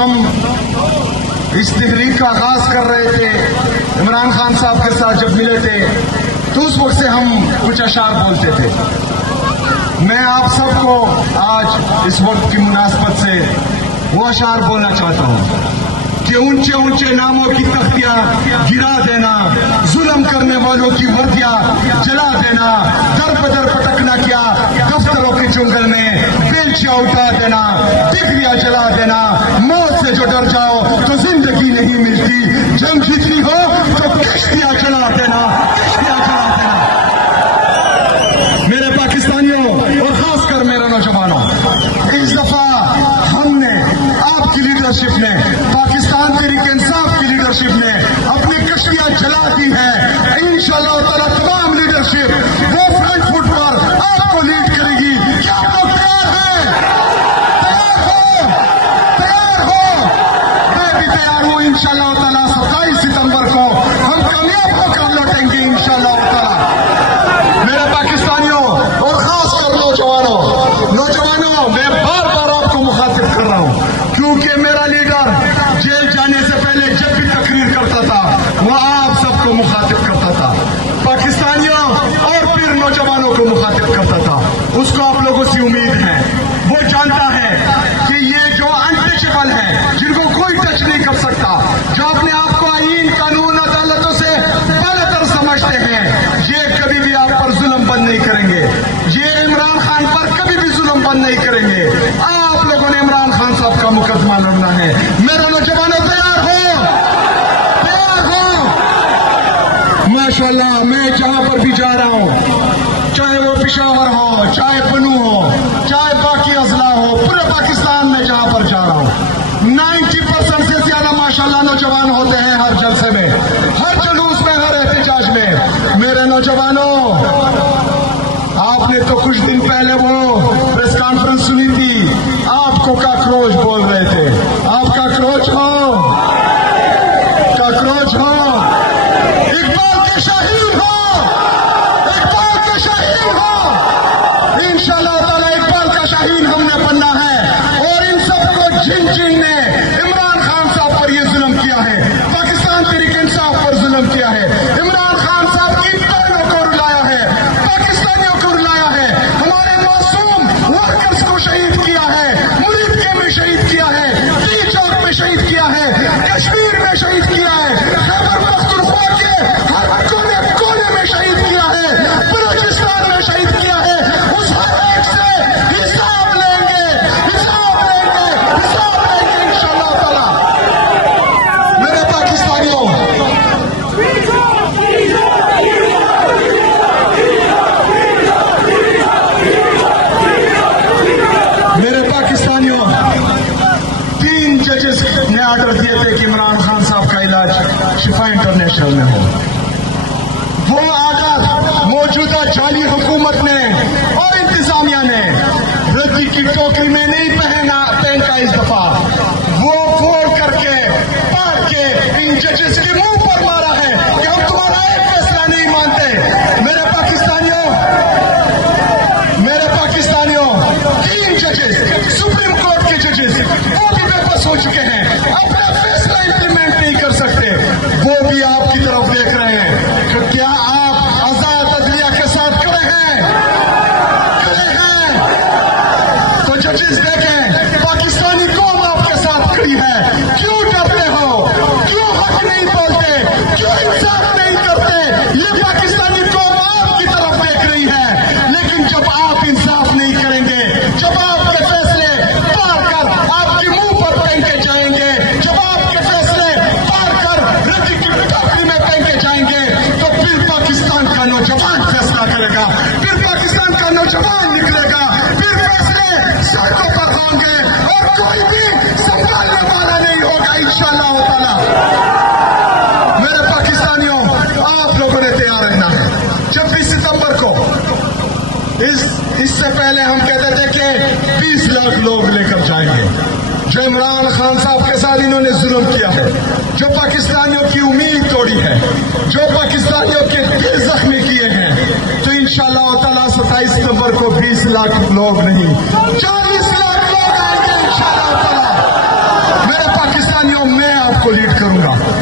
हम इस तहरीक का आगाज कर रहे थे, इमरान खान साहब के साथ जब मिले थे तो उस वक्त से हम कुछ अशार बोलते थे। मैं आप सबको आज इस वक्त की मुनासबत से वो अशार बोलना चाहता हूँ कि ऊंचे ऊंचे नामों की तख्तियां गिरा देना, जुल्म करने वालों की वर्दियां जला देना, दर बदर पटकना क्या दफ्तरों के जंगल में बेलचियां उठा देना, डिग्रियां जला देना, मौत से जो डर जाओ तो जिंदगी नहीं मिलती, जंग जीतनी हो तो किश्तियां जला देना, किश्तियां जला देना। मेरे पाकिस्तानियों और खासकर मेरे नौजवानों, इस दफा हमने आपकी लीडरशिप ने, पाकिस्तान तहरीक इंसाफ की लीडरशिप ने अपनी कश्तियां जला दी है। इंशाअल्लाह ताला तमाम लीडरशिप वो फ्रंट फुट पर आपको लीड करेगी। क्या आप लोग तैयार हैं? तैयार हो? तैयार हो? मैं भी तैयार हूं। इंशाअल्लाह ताला 27 सितंबर को हम कामयाब होकर लौटेंगे इंशाअल्लाह ताला। मेरे पाकिस्तानियों और खासकर नौजवानों, मैं बार बार आपको मुखातिब कर रहा हूं क्योंकि मेरा लीडर जेल जाने से पहले जब भी तकरीर करता था वह आप सबको मुखातिब करता था, पाकिस्तानियों और फिर नौजवानों को मुखातिब करता था। उसको आप लोगों से उम्मीद है, वो जानता है कि ये जो अनटचेबल है, जिनको कोई टच नहीं कर सकता, जो अपने आप को आईन कानून अदालतों से बालातर समझते हैं, ये कभी भी आप पर जुल्म बंद नहीं करेंगे, ये इमरान खान पर कभी भी जुल्म बंद नहीं करेंगे। आप लोगों ने इमरान खान साहब का मुकदमा लड़ना है। मेरे नौजवानों तैयार हो? तैयार हो? माशाअल्लाह, मैं जहां पर भी जा रहा हूं, चाहे वो पिशावर हो, चाहे बनू हो, चाहे बाकी अजला हो, पूरे पाकिस्तान में जहां पर जा रहा हूं, 90% से ज्यादा माशाअल्लाह नौजवान होते हैं हर जलसे में, हर जुलूस में, हर एहतजाज में। मेरे नौजवानों, आपने तो कुछ दिन पहले वो प्रेस कॉन्फ्रेंस सुनी थी, आपको काकरोच बोल रहे थे। आप काकरोच हो? काकरोच हो? इकबाल के शहीद हो? इकबाल के शहीद हो? इंशाअल्लाह ताला इकबाल का शहीद हमने बनना है। और इन सबको जिन ने इमरान खान साहब पर यह जुल्म किया है, पाकिस्तान तहरीक इंसाफ पर जुल्म किया है, इमरान खान साहब इन बहनों को रुलाया है, पाकिस्तानियों को रुलाया है, हमारे मासूम वर्कर्स को शहीद किया है, मुरीद के में शहीद किया है, टी चौक में शहीद किया है, कश्मीर में शहीद किया है, खैबर पख्तूनख्वा के हर कोने कोने में शहीद किया है, बलूचिस्तान में शहीद किया है। उस हर एक से हिसाब लेंगे, हिसाब लेंगे, हिसाब लेंगे इंशाअल्लाह ताला। मेरे पाकिस्तानियों, मेरे पाकिस्तानियों, 3 जजेस ने ऑर्डर दिए थे कि इमरान खान साहब का इलाज शिफा इंटरनेशनल में हो। वो ऑर्डर मौजूदा जाली हुकूमत ने और इंतजामिया ने रद्दी की टोकरी में नहीं पहनका इस दफा, वो फोड़ करके पाट के इन जजेस के मुंह पर मारा है कि हम तुम्हारा एक फैसला नहीं मानते। मेरे पाकिस्तानियों, 3 जजेस, सुप्रीम कोर्ट के जजेस, वो भी बेबस हो चुके हैं, अपना फैसला इंप्लीमेंट नहीं कर सकते। वो भी आपकी तरफ देख रहे हैं। तो क्या आप आजाद अदलिया के साथ खड़े हैं? खड़े हैं? तो जजेस देखें, पाकिस्तानी कौम आपके साथ खड़ी है। क्यों डरते हो? क्यों हक नहीं बोलते? क्यों इंसाफ नहीं करते? ये पाकिस्तानी कौम आपकी तरफ देख रही है। लेकिन जब आप इंसाफ नहीं करेंगे, जब आपके फैसले पार कर आपके मुंह पर फेंके जाएंगे, जब आपके फैसले पार कर रद्दी की टोकरी में फेंके जाएंगे, तो फिर पाकिस्तान का नौजवान फैसला करेगा, फिर पाकिस्तान का नौजवान निकलेगा, फिर फैसले सड़कों पर होंगे और कोई भी संभालने वाला नहीं होगा इंशाअल्लाह ताला। मेरे पाकिस्तानियों, आप लोगों ने तैयार रहना है। 26 सितंबर को इससे पहले हम कहते थे कि 20 लाख लोग लेकर जाएंगे। जो इमरान खान साहब के साथ इन्होंने जुल्म किया है, जो पाकिस्तानियों की उम्मीद तोड़ी है, जो पाकिस्तानियों के दिल जख्मी किए हैं, तो इंशाअल्लाह ताला 27 सितंबर को 20 लाख लोग नहीं, 40 लाख लोग आएंगे इंशाअल्लाह ताला। मेरे आपको लीड करूंगा।